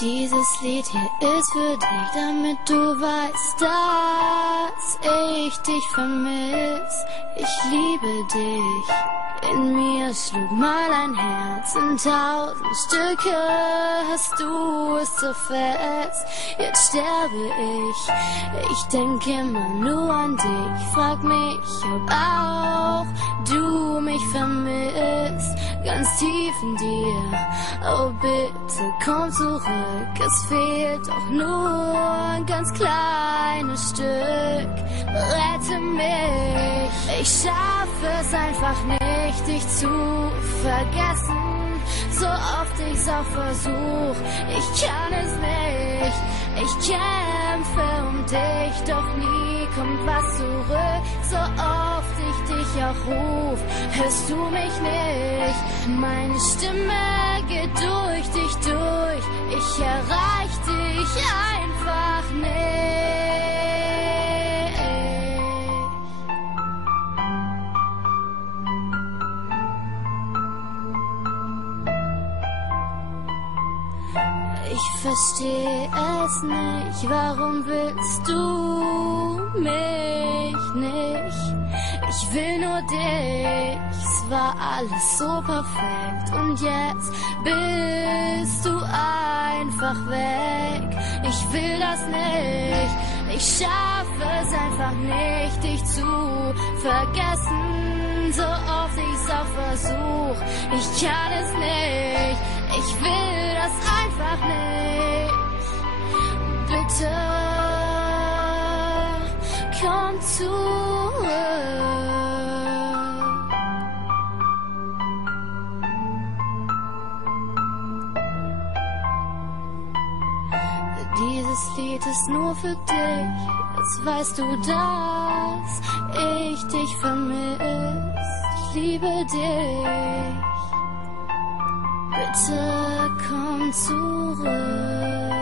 Dieses Lied hier ist für dich, damit du weißt, dass ich dich vermiss. Ich liebe dich. In mir schlug mal ein Herz in 1000 Stücke, hast du es so fest, jetzt sterbe ich. Ich denke immer nur an dich, frag mich, ob auch du mich vermisst, ganz tief in dir. Oh bitte komm zurück, es fehlt doch nur ein ganz kleines Stück. Rette mich, ich schaffe es einfach nicht, dich zu vergessen, so oft ich's auch versuch, ich kann es nicht. Ich kämpfe um dich, doch nie kommt was zurück, so oft ich dich auch ruf, hörst du mich nicht. Meine Stimme geht durch dich durch, ich erreich dich einfach nicht. Ich versteh es nicht, warum willst du mich nicht? Ich will nur dich, es war alles so perfekt und jetzt bist du einfach weg. Ich will das nicht, ich schaffe es einfach nicht, dich zu vergessen, so oft ich's auch versuch, ich kann es nicht, ich will das einfach nicht. Bitte komm zurück. Dieses Lied ist nur für dich, jetzt weißt du, dass ich dich vermiss. Ich liebe dich. Bitte komm zurück.